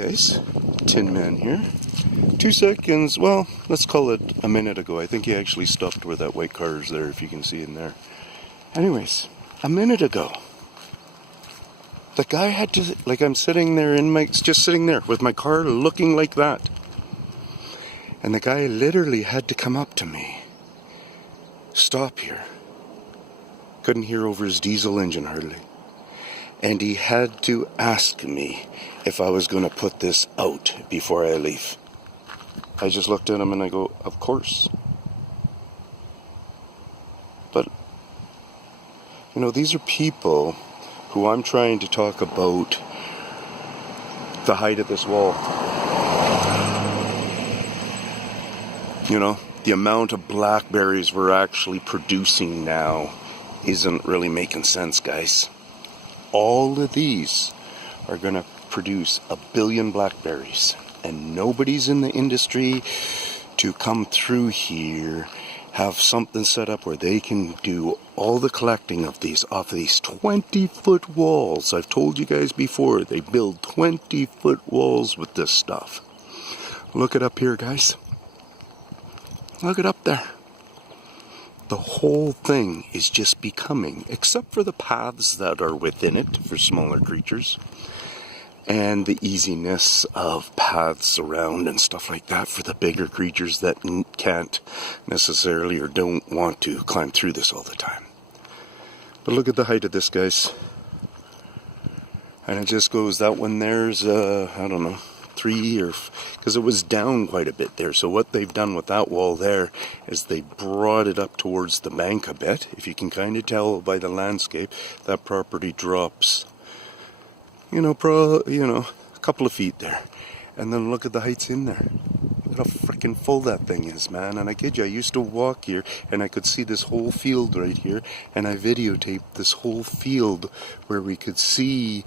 guys, Tinman here. 2 seconds, well, let's call it a minute ago. I think he actually stopped where that white car is there, if you can see in there. Anyways, a minute ago, the guy had to, like, I'm sitting there just sitting there with my car looking like that. And the guy literally had to come up to me. Stop here. Couldn't hear over his diesel engine hardly. And he had to ask me if I was going to put this out before I leave. I just looked at him and I go, of course. But, you know, these are people who I'm trying to talk about the height of this wall. You know, the amount of blackberries we're actually producing now isn't really making sense, guys. All of these are going to produce 1 billion blackberries, and nobody's in the industry to come through here, have something set up where they can do all the collecting of these off of these 20-foot walls. I've told you guys before, they build 20-foot walls with this stuff. Look it up here, guys. Look it up there. The whole thing is just becoming, except for the paths that are within it for smaller creatures, and the easiness of paths around and stuff like that for the bigger creatures that can't necessarily or don't want to climb through this all the time. But look at the height of this, guys. And it just goes, that one there's, I don't know, 3 or, because it was down quite a bit there. So what they've done with that wall there is they brought it up towards the bank a bit. If you can kind of tell by the landscape, that property drops, you know, a couple of feet there. And then look at the heights in there. Look how freaking full that thing is, man. And I kid you, I used to walk here and I could see this whole field right here, and I videotaped this whole field where we could see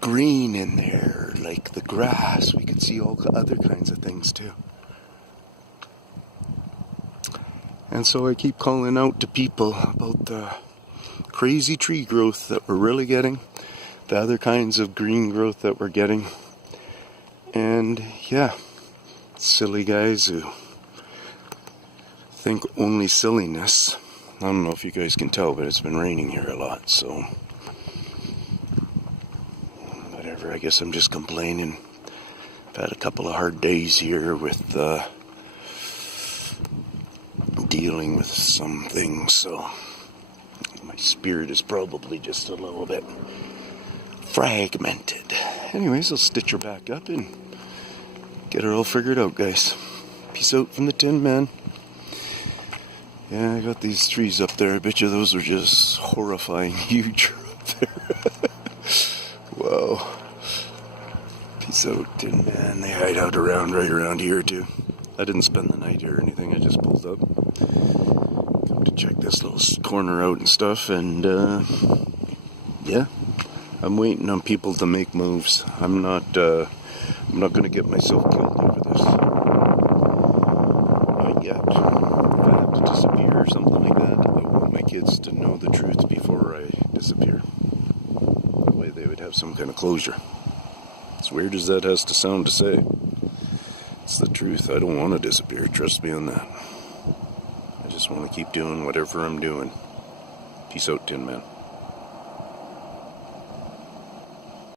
green in there, like the grass. We could see all other kinds of things too. And so I keep calling out to people about the crazy tree growth that we're really getting, the other kinds of green growth that we're getting, and yeah, silly guys who think only silliness. I don't know if you guys can tell, but it's been raining here a lot, so I guess I'm just complaining. I've had a couple of hard days here with dealing with some things, so my spirit is probably just a little bit fragmented. Anyways, I'll stitch her back up and get her all figured out, guys. Peace out from the Tinman. Yeah, I got these trees up there. I bet you those are just horrifying huge up there. Wow. Peace out, Tinman. They hide out right around here too. I didn't spend the night here or anything. I just pulled up, come to check this little corner out and stuff. And yeah, I'm waiting on people to make moves. I'm not going to get myself killed over this. Not yet. If I have to disappear or something like that, I want my kids to know the truth before I disappear. That way they would have some kind of closure. As weird as that has to sound to say, it's the truth. I don't want to disappear, trust me on that. I just want to keep doing whatever I'm doing. Peace out, Tinman.